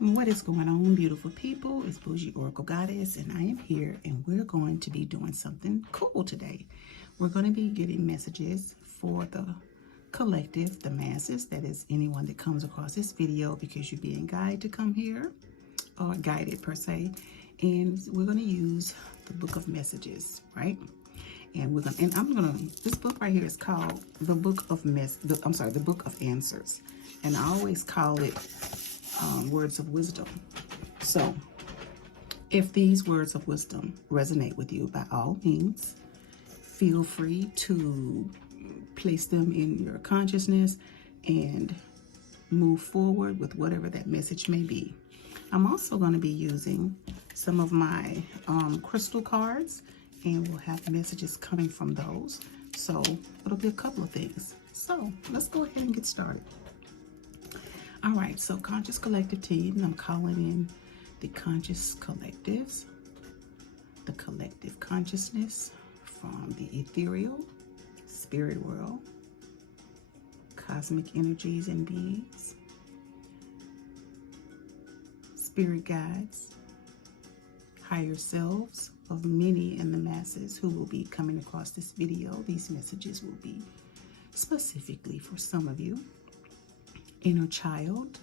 What is going on, beautiful people? It's Boujee Oracle Goddess, and I am here, and we're going to be doing something cool today. We're going to be getting messages for the collective, the masses, that is anyone that comes across this video because you're being guided to come here, or guided per se, and we're going to use the book of messages, right? And this book right here is called the book of the book of answers, and I always call it words of wisdom. So if these words of wisdom resonate with you, by all means, feel free to place them in your consciousness and move forward with whatever that message may be. I'm also going to be using some of my crystal cards, and we'll have messages coming from those. So it'll be a couple of things. So let's go ahead and get started. All right, so Conscious Collective team, I'm calling in the Conscious Collectives, the collective consciousness from the ethereal, spirit world, cosmic energies and beings, spirit guides, higher selves of many in the masses who will be coming across this video. These messages will be specifically for some of you. Inner child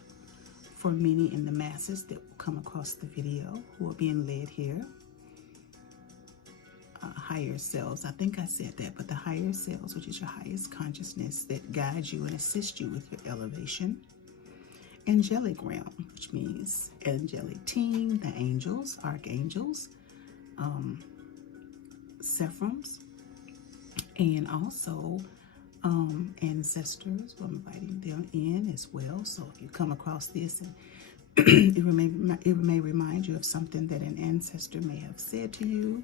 for many in the masses that will come across the video who are being led here. Higher selves, I think I said that, but the higher selves, which is your highest consciousness that guides you and assists you with your elevation. Angelic realm, which means angelic team, the angels, archangels, seraphims, and also ancestors. I'm inviting them in as well. So if you come across this and it may remind you of something that an ancestor may have said to you,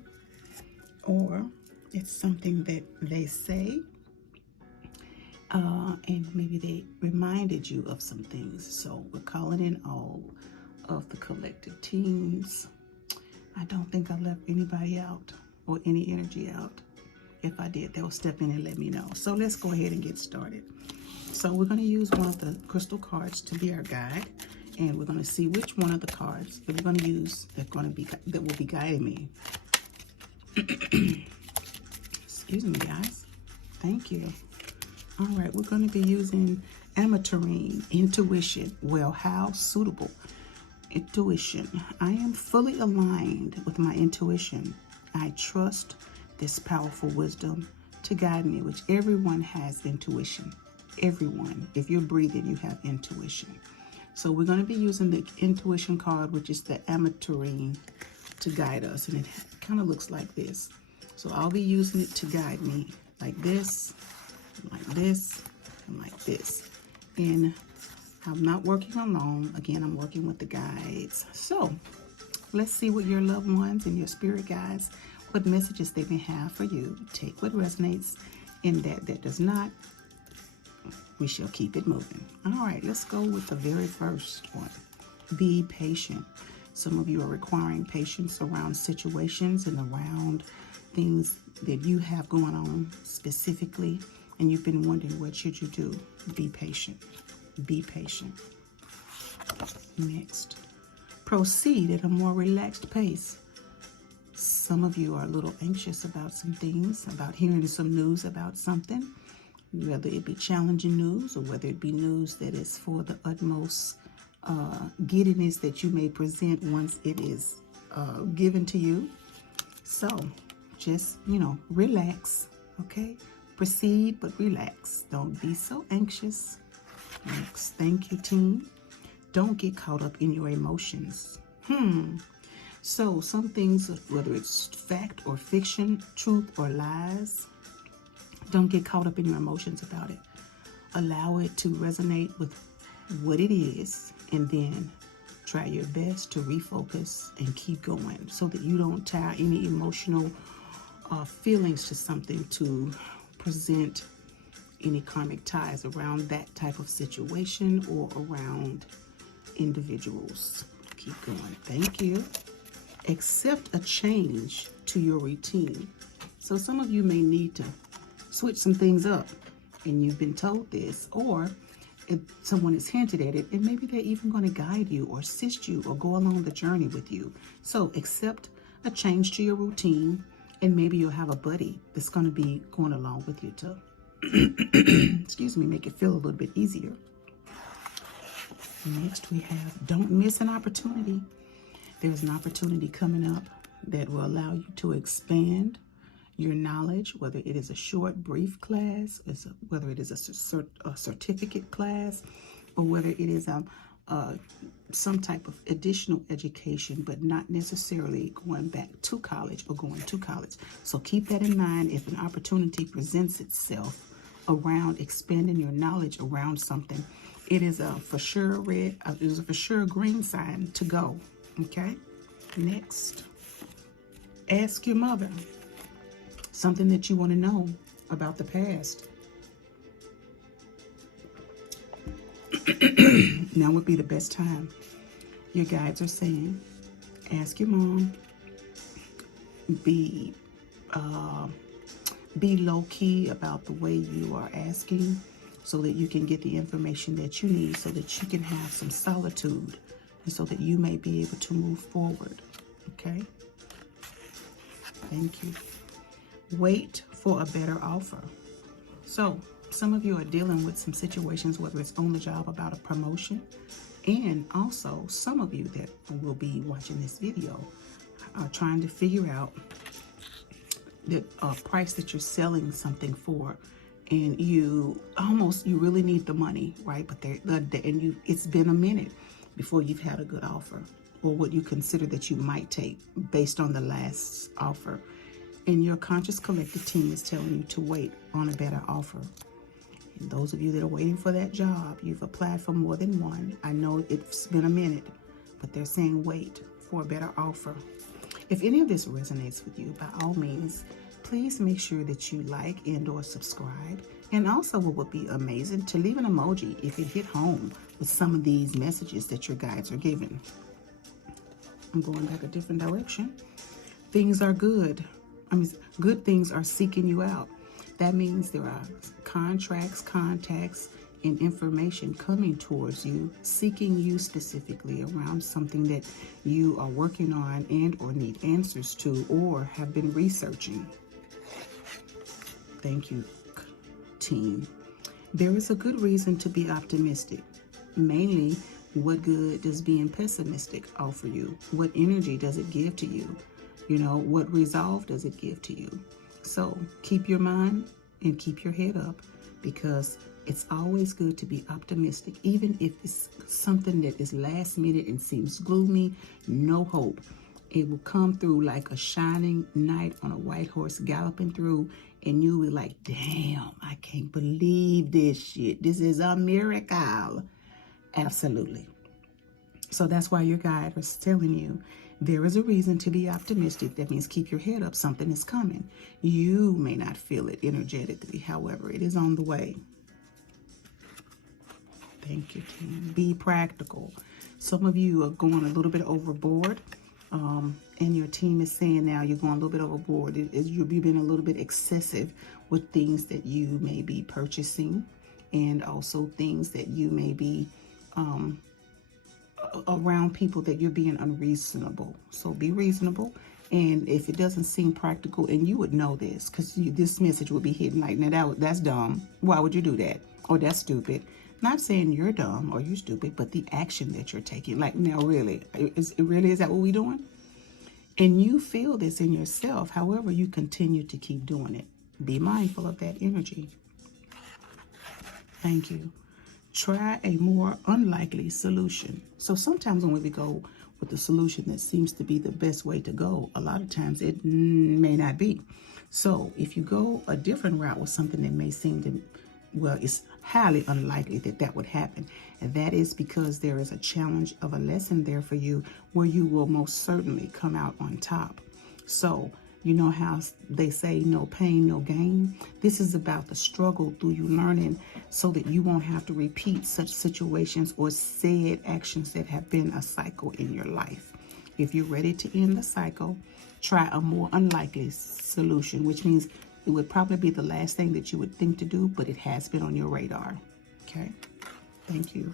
or it's something that they say, and maybe they reminded you of some things. So we're calling in all of the collective teams. I don't think I left anybody out or any energy out. If I did, they'll step in and let me know. So let's go ahead and get started. So we're going to use one of the crystal cards to be our guide, and we're going to see which one of the cards that we're going to use that will be guiding me. Excuse me, guys. Thank you. All right, we're going to be using Ameturine, intuition. Well, how suitable. Intuition. I am fully aligned with my intuition. I trust this powerful wisdom to guide me, which everyone has intuition. Everyone. If you're breathing, you have intuition. So we're going to be using the intuition card, which is the Ameturine, to guide us. And it kind of looks like this. So I'll be using it to guide me like this, like this, and like this. And I'm not working alone. Again, I'm working with the guides. So let's see what your loved ones and your spirit guides, what messages they may have for you. Take what resonates, and that does not, we shall keep it moving. All right, let's go with the very first one. Be patient. Some of you are requiring patience around situations and around things that you have going on specifically, and you've been wondering, what should you do? Be patient. Be patient. Next, proceed at a more relaxed pace. Some of you are a little anxious about some things, about hearing some news about something, whether it be challenging news or whether it be news that is for the utmost giddiness that you may present once it is given to you. So just, relax, okay? Proceed, but relax. Don't be so anxious. Next, thank you, team. Don't get caught up in your emotions. So some things, whether it's fact or fiction, truth or lies, don't get caught up in your emotions about it. Allow it to resonate with what it is, and then try your best to refocus and keep going so that you don't tie any emotional feelings to something to present any karmic ties around that type of situation or around individuals. Keep going. Thank you. Accept a change to your routine. So some of you may need to switch some things up, and you've been told this, or if someone has hinted at it, and maybe they're even going to guide you or assist you or go along the journey with you. So accept a change to your routine, and maybe you'll have a buddy that's going to be going along with you to, excuse me, make it feel a little bit easier. Next we have, don't miss an opportunity. There's an opportunity coming up that will allow you to expand your knowledge, whether it is a short, brief class, whether it is a certificate class, or whether it is some type of additional education, but not necessarily going back to college or going to college. So keep that in mind if an opportunity presents itself around expanding your knowledge around something. It is a for sure red, it is a for sure green sign to go. Okay. Next, ask your mother something that you want to know about the past. Now would be the best time. Your guides are saying, ask your mom. Be low key about the way you are asking, so that you can get the information that you need, so that you can have some solitude, and so that you may be able to move forward. Okay? Thank you. Wait for a better offer. So some of you are dealing with some situations, whether it's on the job about a promotion, and also some of you that will be watching this video are trying to figure out the price that you're selling something for, and you really need the money, right? But it's been a minute before you've had a good offer, or what you consider that you might take based on the last offer. And your conscious collective team is telling you to wait on a better offer. And those of you that are waiting for that job, you've applied for more than one. I know it's been a minute, but they're saying wait for a better offer. If any of this resonates with you, by all means, please make sure that you like and or subscribe. And also, what would be amazing, to leave an emoji if it hit home with some of these messages that your guides are giving. I'm going back a different direction. Things are good. Good things are seeking you out. That means there are contracts, contacts, and information coming towards you, seeking you specifically around something that you are working on and or need answers to, or have been researching. Thank you, team. There is a good reason to be optimistic. Mainly, what good does being pessimistic offer you? What energy does it give to you? You know, what resolve does it give to you? So keep your mind and keep your head up, because it's always good to be optimistic, even if it's something that is last minute and seems gloomy, no hope. It will come through like a shining knight on a white horse galloping through, and you'll be like, damn, I can't believe this shit. This is a miracle. Absolutely. So that's why your guide is telling you there is a reason to be optimistic. That means keep your head up. Something is coming. You may not feel it energetically. However, it is on the way. Thank you, team. Be practical. Some of you are going a little bit overboard. And your team is saying now you're going a little bit overboard. You've been a little bit excessive with things that you may be purchasing, and also things that you may be around people that you're being unreasonable. So be reasonable. And if it doesn't seem practical, and you would know this, because this message would be hidden like, now that's dumb. Why would you do that? Or that's stupid. Not saying you're dumb or you're stupid, but the action that you're taking. Like, now really, is that what we're doing? And you feel this in yourself. However, you continue to keep doing it. Be mindful of that energy. Thank you. Try a more unlikely solution. So sometimes when we go with the solution that seems to be the best way to go, a lot of times it may not be. So if you go a different route with something that may seem to, well, it's highly unlikely that would happen. And that is because there is a challenge of a lesson there for you where you will most certainly come out on top. So you know how they say no pain, no gain? This is about the struggle through you learning, so that you won't have to repeat such situations or said actions that have been a cycle in your life. If you're ready to end the cycle, try a more unlikely solution, which means it would probably be the last thing that you would think to do, but it has been on your radar. Okay? Thank you.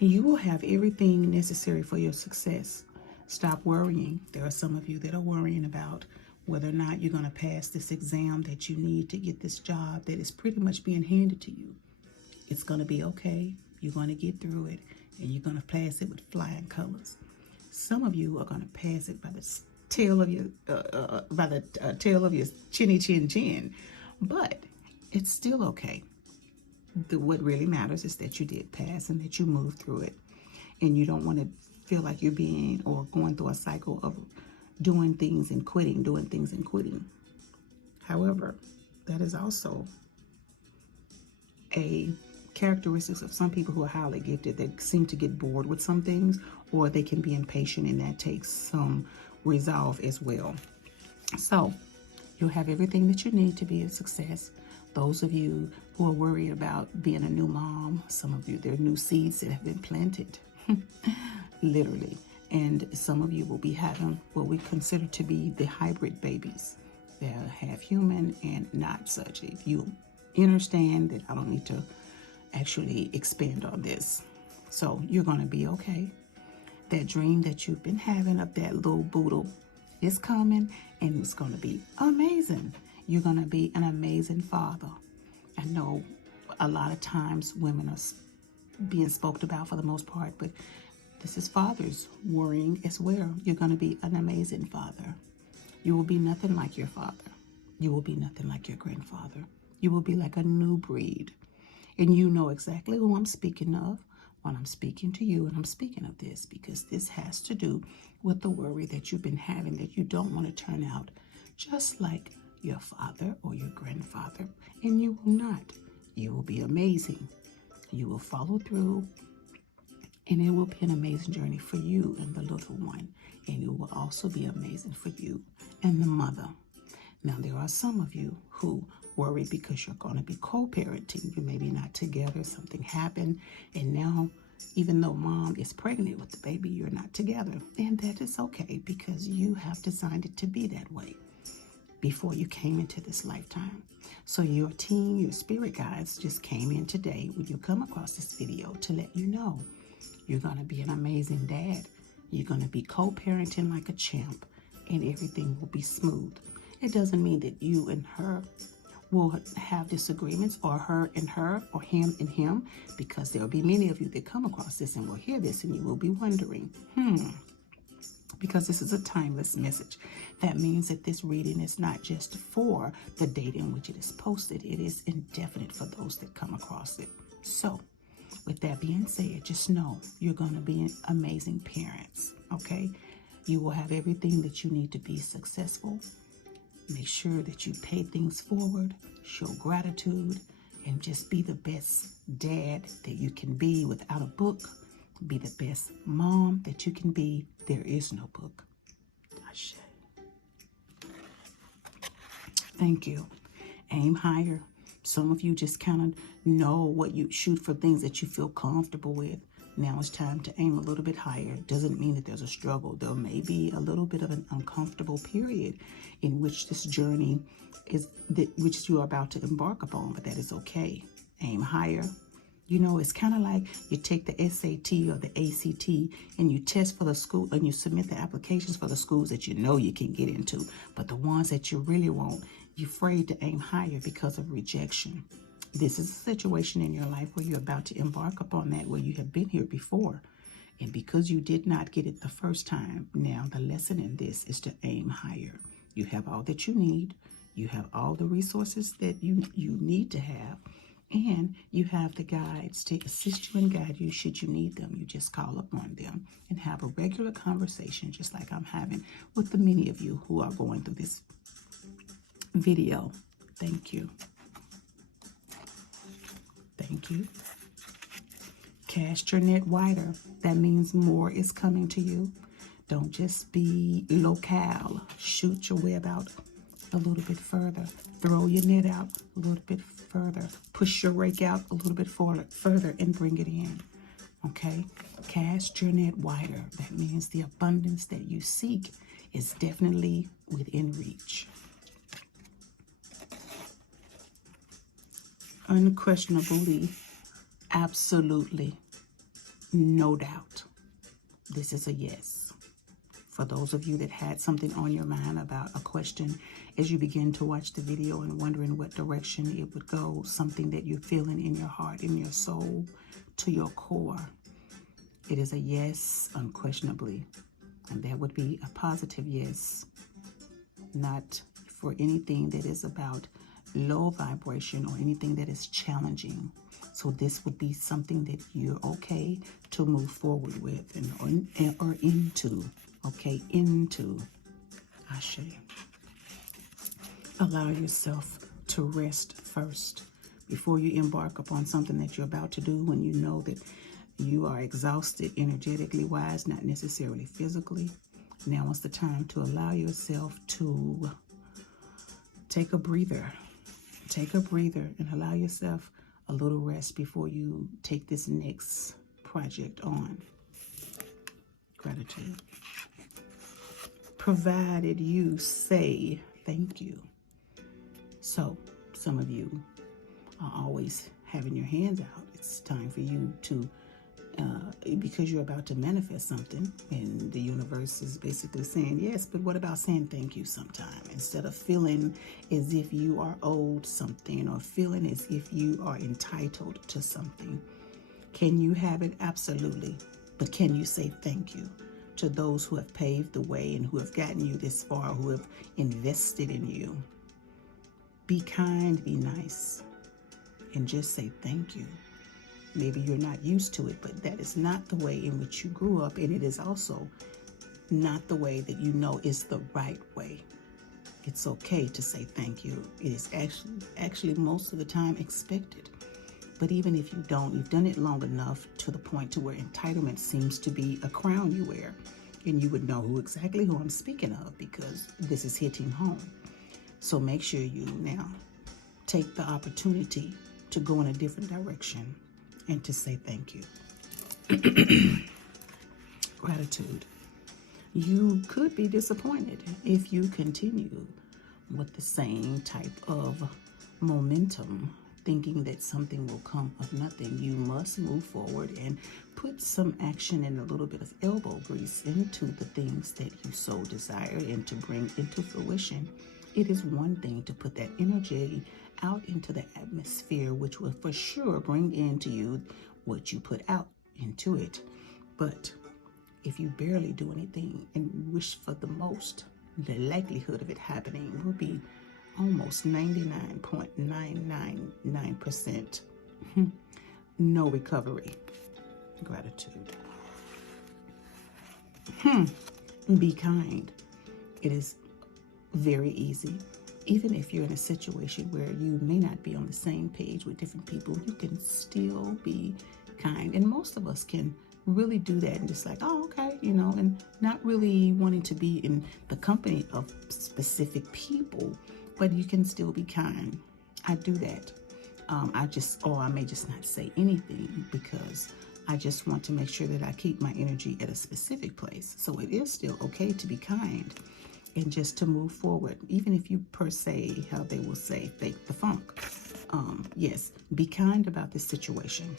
And you will have everything necessary for your success. Stop worrying. There are some of you that are worrying about whether or not you're going to pass this exam that you need to get this job that is pretty much being handed to you. It's going to be okay. You're going to get through it, and you're going to pass it with flying colors. Some of you are going to pass it by the tail of your tail of your chinny chin chin, but it's still okay. What really matters is that you did pass and that you moved through it, and you don't want to feel like you're being or going through a cycle of doing things and quitting, doing things and quitting. However, that is also a characteristics of some people who are highly gifted that seem to get bored with some things, or they can be impatient, and that takes some resolve as well. So you'll have everything that you need to be a success. Those of you who are worried about being a new mom, some of you, there are new seeds that have been planted, literally. And some of you will be having what we consider to be the hybrid babies. They'll have human and not such. If you understand that, I don't need to actually expand on this. So you're going to be okay. That dream that you've been having of that little boodle is coming, and it's going to be amazing. You're going to be an amazing father. I know a lot of times women are being spoken about for the most part, but this is fathers worrying as well. You're going to be an amazing father. You will be nothing like your father. You will be nothing like your grandfather. You will be like a new breed. And you know exactly who I'm speaking of when I'm speaking to you, and I'm speaking of this because this has to do with the worry that you've been having, that you don't want to turn out just like your father or your grandfather. And you will not. You will be amazing. You will follow through, and it will be an amazing journey for you and the little one. And it will also be amazing for you and the mother. Now, there are some of you who worry because you're going to be co-parenting. You may be not together. Something happened, and now, even though mom is pregnant with the baby, you're not together. And that is okay because you have designed it to be that way before you came into this lifetime. So your team, your spirit guides just came in today when you come across this video to let you know you're going to be an amazing dad. You're going to be co-parenting like a champ, and everything will be smooth. It doesn't mean that you and her will have disagreements, or her and her, or him and him, because there will be many of you that come across this and will hear this, and you will be wondering, because this is a timeless message. That means that this reading is not just for the date in which it is posted. It is indefinite for those that come across it. So, with that being said, just know you're going to be amazing parents, okay? You will have everything that you need to be successful. Make sure that you pay things forward, show gratitude, and just be the best dad that you can be without a book. Be the best mom that you can be. There is no book. Ashe. Thank you. Aim higher. Some of you just kind of know what you shoot for, things that you feel comfortable with. Now it's time to aim a little bit higher. Doesn't mean that there's a struggle. There may be a little bit of an uncomfortable period in which this journey is, which you are about to embark upon, but that is okay. Aim higher. You know, it's kind of like you take the SAT or the ACT and you test for the school, and you submit the applications for the schools that you know you can get into. But the ones that you really won't, you're afraid to aim higher because of rejection. This is a situation in your life where you're about to embark upon that, where you have been here before. And because you did not get it the first time, now the lesson in this is to aim higher. You have all that you need. You have all the resources that you need to have. And you have the guides to assist you and guide you should you need them. You just call upon them and have a regular conversation, just like I'm having with the many of you who are going through this video. Thank you. Thank you. Cast your net wider. That means more is coming to you. Don't just be locale. Shoot your web out a little bit further. Throw your net out a little bit further. Push your rake out a little bit further and bring it in. Okay? Cast your net wider. That means the abundance that you seek is definitely within reach. Unquestionably, Absolutely no doubt. This is a yes. For those of you that had something on your mind about a question as you begin to watch the video and wondering what direction it would go, something that you're feeling in your heart, in your soul, to your core, it is a yes, unquestionably. And that would be a positive yes, not for anything that is about low vibration or anything that is challenging. So this would be something that you're okay to move forward with or into. Okay, into. Ashe. Allow yourself to rest first before you embark upon something that you're about to do, when you know that you are exhausted energetically wise, not necessarily physically. Now is the time to allow yourself to take a breather. Take a breather and allow yourself a little rest before you take this next project on. Gratitude. Provided you say thank you. So, some of you are always having your hands out. It's time for you to, because you're about to manifest something, and the universe is basically saying, yes, but what about saying thank you sometime? Instead of feeling as if you are owed something or feeling as if you are entitled to something. Can you have it? Absolutely. But can you say thank you to those who have paved the way and who have gotten you this far, who have invested in you? Be kind, be nice, and just say thank you. Maybe you're not used to it, but that is not the way in which you grew up, and it is also not the way that you know is the right way. It's okay to say thank you. It is actually most of the time expected. But even if you don't, you've done it long enough to the point to where entitlement seems to be a crown you wear. And you would know exactly who I'm speaking of, because this is hitting home. So make sure you now take the opportunity to go in a different direction and to say thank you. Gratitude. You could be disappointed if you continue with the same type of momentum, thinking that something will come of nothing. You must move forward and put some action and a little bit of elbow grease into the things that you so desire and to bring into fruition. It is one thing to put that energy out into the atmosphere, which will for sure bring into you what you put out into it. But if you barely do anything and wish for the most, the likelihood of it happening will be almost 99.999%. No recovery. Gratitude. Be kind. It is very easy. Even if you're in a situation where you may not be on the same page with different people, you can still be kind. And most of us can really do that and just like, oh, okay, and not really wanting to be in the company of specific people, but you can still be kind. I do that. I may just not say anything because I just want to make sure that I keep my energy at a specific place. So it is still okay to be kind and just to move forward, even if you per se, how they will say, fake the funk. Yes, be kind about this situation.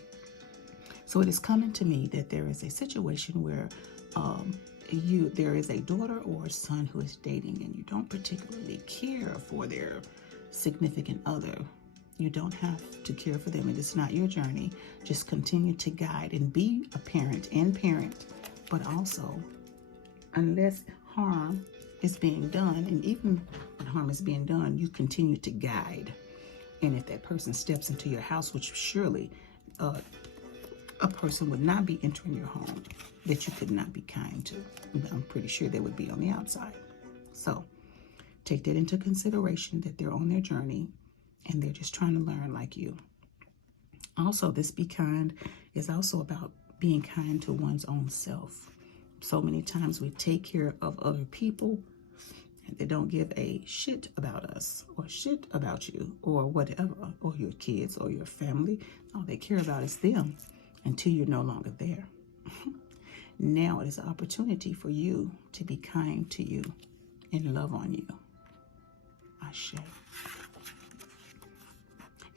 So it is coming to me that there is a situation where there is a daughter or a son who is dating and you don't particularly care for their significant other. You don't have to care for them. It is not your journey. Just continue to guide and be a parent and parent, but also, unless harm is being done, and even when harm is being done, you continue to guide. And if that person steps into your house, which surely a person would not be entering your home that you could not be kind to, I'm pretty sure they would be on the outside. So take that into consideration, that they're on their journey and they're just trying to learn like you. Also, this be kind is also about being kind to one's own self. So many times we take care of other people and they don't give a shit about us or shit about you or whatever, or your kids or your family. All they care about is them until you're no longer there. Now it is an opportunity for you to be kind to you and love on you. Ashe.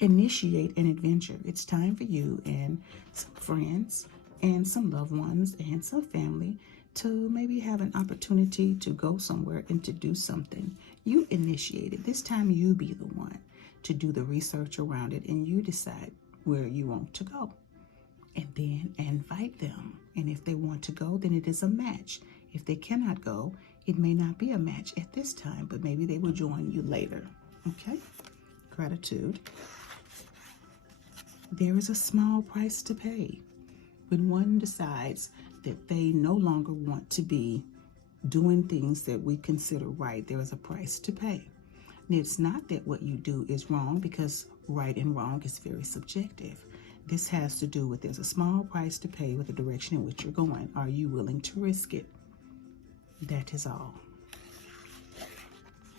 Initiate an adventure. It's time for you and some friends and some loved ones and some family to maybe have an opportunity to go somewhere and to do something. You initiate it. This time you be the one to do the research around it, and you decide where you want to go. And then invite them. And if they want to go, then it is a match. If they cannot go, it may not be a match at this time, but maybe they will join you later. Okay? Gratitude. There is a small price to pay when one decides that they no longer want to be doing things that we consider right. There is a price to pay. And it's not that what you do is wrong, because right and wrong is very subjective. This has to do with there's a small price to pay with the direction in which you're going. Are you willing to risk it? That is all.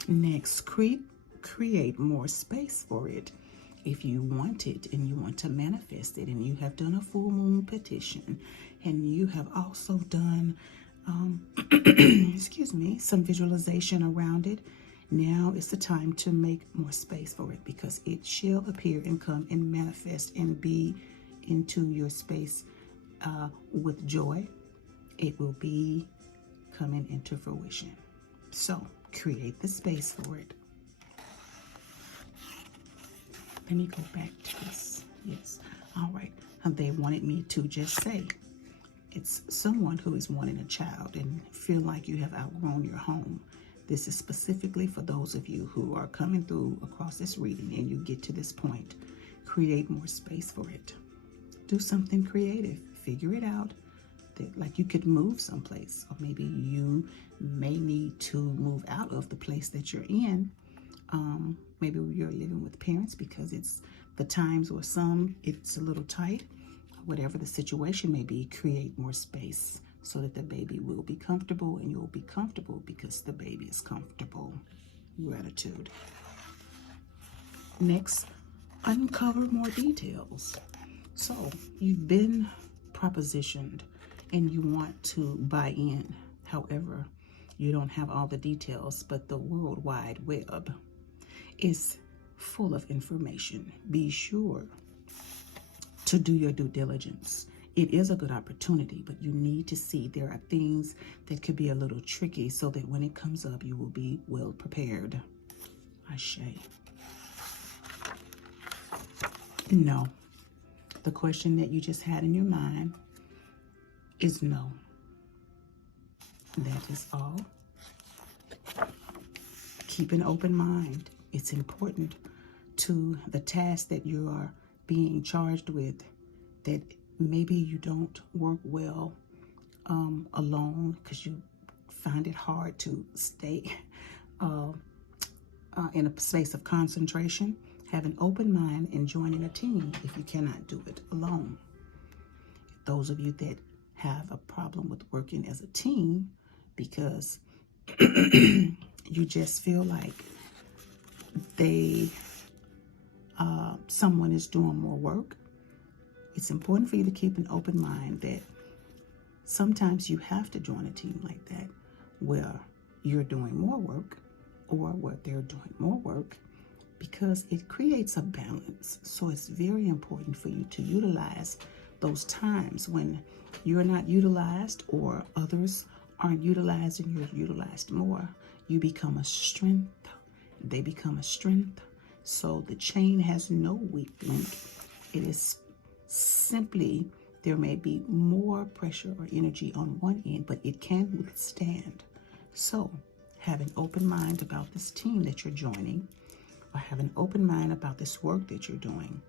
Next, create more space for it. If you want it and you want to manifest it, and you have done a full moon petition, and you have also done, some visualization around it, now is the time to make more space for it, because it shall appear and come and manifest and be into your space with joy. It will be coming into fruition. So create the space for it. Let me go back to this. Yes. All right. They wanted me to just say it's someone who is wanting a child and feel like you have outgrown your home. This is specifically for those of you who are coming through across this reading and you get to this point. Create more space for it. Do something creative. Figure it out. Like you could move someplace, or maybe you may need to move out of the place that you're in. Maybe you're living with parents because it's the times, or it's a little tight. Whatever the situation may be, create more space so that the baby will be comfortable, and you'll be comfortable because the baby is comfortable. Gratitude. Next, uncover more details. So you've been propositioned and you want to buy in. However, you don't have all the details, but the World Wide Web is full of information. Be sure to do your due diligence. It is a good opportunity, but you need to see there are things that could be a little tricky, so that when it comes up, you will be well prepared. Ashe. No. The question that you just had in your mind is no. That is all. Keep an open mind. It's important to the task that you are being charged with, that maybe you don't work well alone, because you find it hard to stay in a space of concentration. Have an open mind and joining a team if you cannot do it alone. Those of you that have a problem with working as a team because you just feel like someone is doing more work, it's important for you to keep an open mind that sometimes you have to join a team like that, where you're doing more work or where they're doing more work, because it creates a balance. So it's very important for you to utilize those times when you're not utilized or others aren't utilized and you're utilized more. You become a strength. They become a strength. So the chain has no weak link. It is simply, there may be more pressure or energy on one end, but it can withstand. So have an open mind about this team that you're joining, or have an open mind about this work that you're doing.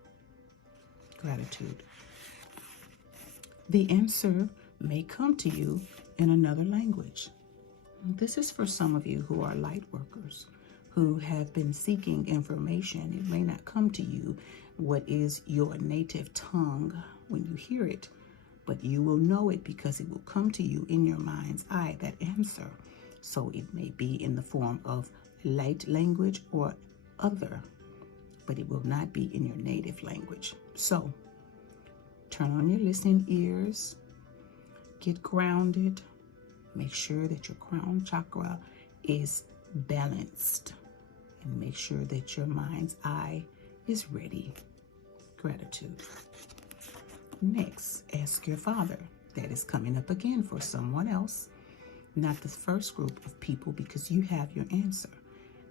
Gratitude. The answer may come to you in another language. This is for some of you who are light workers, who have been seeking information. It may not come to you what is your native tongue when you hear it, but you will know it because it will come to you in your mind's eye, that answer. So it may be in the form of light language or other, but it will not be in your native language. So turn on your listening ears, get grounded, make sure that your crown chakra is balanced, and make sure that your mind's eye is ready. Gratitude. Next, ask your Father. That is coming up again for someone else, not the first group of people, because you have your answer.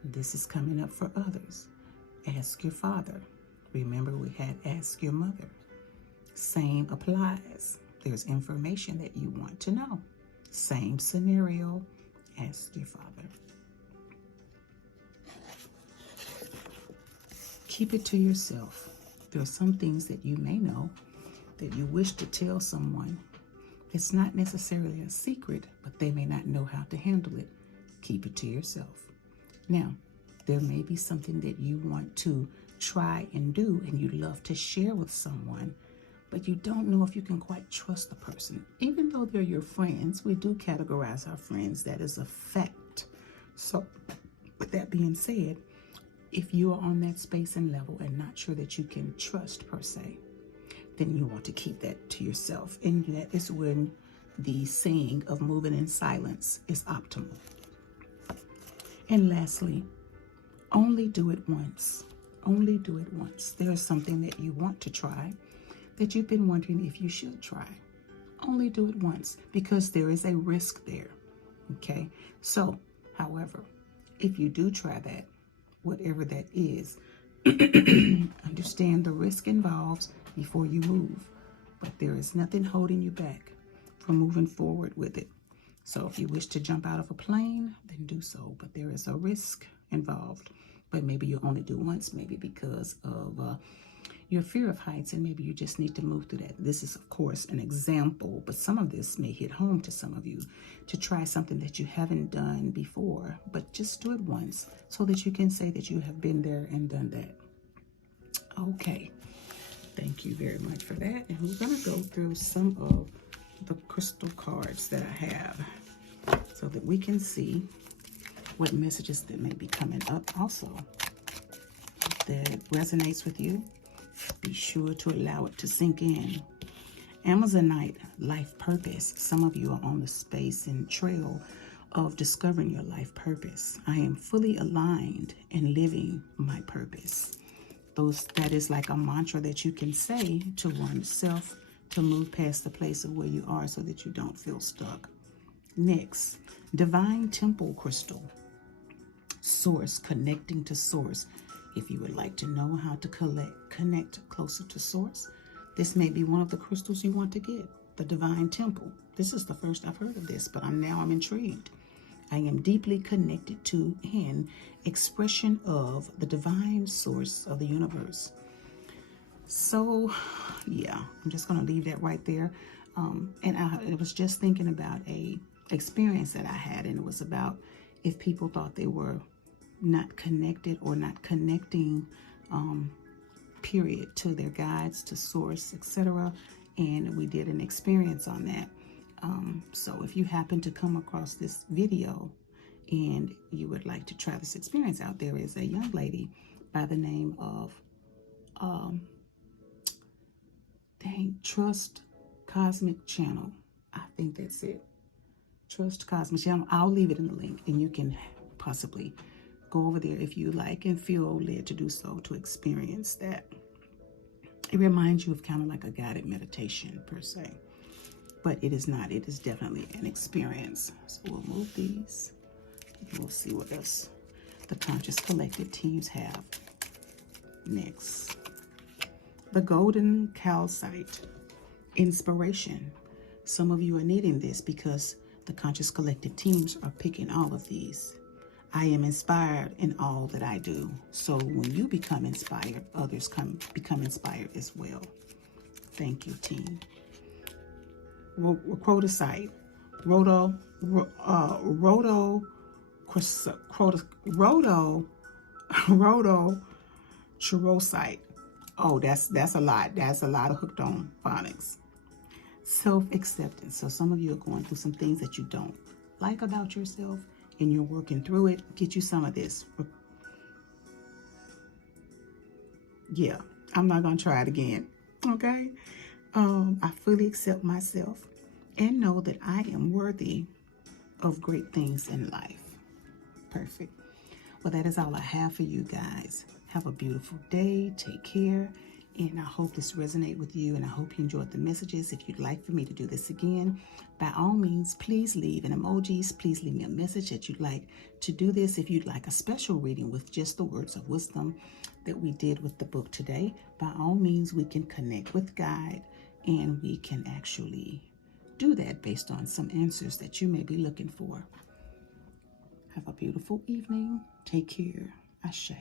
This is coming up for others. Ask your Father. Remember, we had ask your mother. Same applies. There's information that you want to know. Same scenario. Ask your Father. Keep it to yourself. There are some things that you may know that you wish to tell someone. It's not necessarily a secret, but they may not know how to handle it. Keep it to yourself. Now, there may be something that you want to try and do and you'd love to share with someone, but you don't know if you can quite trust the person. Even though they're your friends, we do categorize our friends. That is a fact. So, with that being said, if you are on that space and level and not sure that you can trust per se, then you want to keep that to yourself. And that is when the saying of moving in silence is optimal. And lastly, only do it once. Only do it once. There is something that you want to try that you've been wondering if you should try. Only do it once, because there is a risk there. Okay? So, however, if you do try that, whatever that is, understand the risk involved before you move. But there is nothing holding you back from moving forward with it. So if you wish to jump out of a plane, then do so. But there is a risk involved. But maybe you only do once, maybe because of your fear of heights, and maybe you just need to move through that. This is, of course, an example, but some of this may hit home to some of you, to try something that you haven't done before, but just do it once so that you can say that you have been there and done that. Okay. Thank you very much for that. And we're going to go through some of the crystal cards that I have so that we can see what messages that may be coming up also that resonates with you. Be sure to allow it to sink in. Amazonite, life purpose. Some of you are on the space and trail of discovering your life purpose. I am fully aligned and living my purpose. That is like a mantra that you can say to oneself to move past the place of where you are so that you don't feel stuck. Next, divine temple crystal. Source, connecting to source. If you would like to know how to connect closer to source, this may be one of the crystals you want to get, the divine temple. This is the first I've heard of this, but I'm intrigued. I am deeply connected to an expression of the divine source of the universe. So, yeah, I'm just going to leave that right there. And I was just thinking about a experience that I had, and it was about if people thought they were not connected or not connecting, period, to their guides, to source, etc. And we did an experience on that. So if you happen to come across this video and you would like to try this experience out, there is a young lady by the name of Trust Cosmic Channel. I think that's it. Trust Cosmic Channel. I'll leave it in the link, and you can possibly go over there if you like and feel led to do so, to experience that. It reminds you of kind of like a guided meditation per se, but it is not. It is definitely an experience. So we'll move these and we'll see what else the Conscious Collective teams have. Next, the Golden Calcite, inspiration. Some of you are needing this because the Conscious Collective teams are picking all of these. I am inspired in all that I do. So when you become inspired, others become inspired as well. Thank you, team. Rhodocite, rhodochrosite. Oh, that's a lot. That's a lot of hooked on phonics. Self-acceptance. So some of you are going through some things that you don't like about yourself, and you're working through it. Get you some of this. Yeah, I'm not going to try it again. Okay? I fully accept myself and know that I am worthy of great things in life. Perfect. Well, that is all I have for you guys. Have a beautiful day. Take care. And I hope this resonated with you, and I hope you enjoyed the messages. If you'd like for me to do this again, by all means, please leave an emojis. Please leave me a message that you'd like to do this. If you'd like a special reading with just the words of wisdom that we did with the book today, by all means, we can connect with Guide, and we can actually do that based on some answers that you may be looking for. Have a beautiful evening. Take care. Ashe.